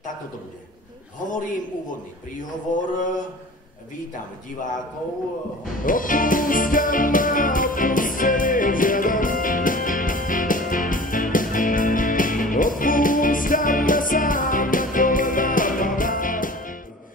Takto to bude. Hovorím úvodný príhovor, vítam divákov. Opúšťam ma, opustený žiadom. Opúšťam ma sám, na kolená padám.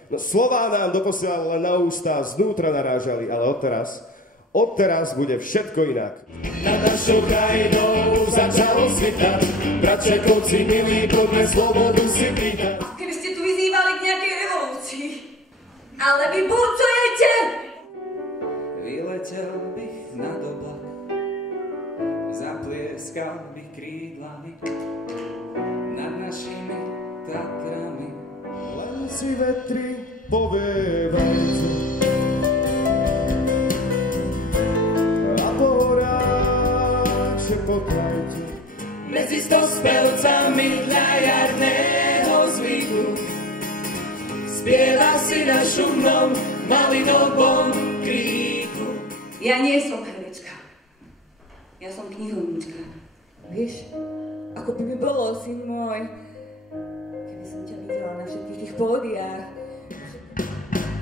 No, slová nám doposiaľ len na ústa znútra narážali, ale odteraz bude všetko inak. Nad našou krajinou začalo svitať, bratře, koci, milí, poďme slobodu si pýtať. Keby ste tu vyzývali k nejakej revolúcii, ale vy burcujete! Vyletel bych nad oblak, zaplieskal bych krídlami nad našimi Tatrami. Len si vetri povievajte a pohorách šepotajte. Medzi stospelcami na jarného zvyku spieva si na šumnom malinovom kríku. Ja nie som herečka. Ja som knihovnička. Vieš, ako by mi bolo, syn môj, keby som ťa videla na všetkých tých pódiách.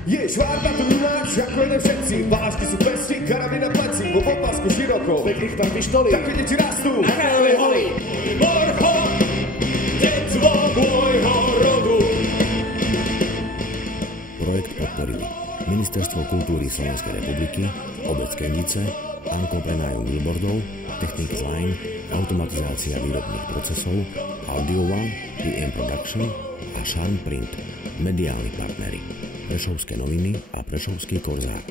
Je švárna tu máš, ako jeden všetci. Vážky sú pesti, karabín na pleci, vo podpasku široko, pekných tam pištolí, tak vidieť rastú na krajové hory. Morho, detvo môjho rodu. Projekt podporili Ministerstvo kultúry Slovenskej republiky, obec Kendice, Anko pre nájom billboardov, Technics Line, automatizácia výrobných procesov, Audio One, PM Production a Charm Print, mediálni partneri, Prešovské noviny a Prešovský korzár.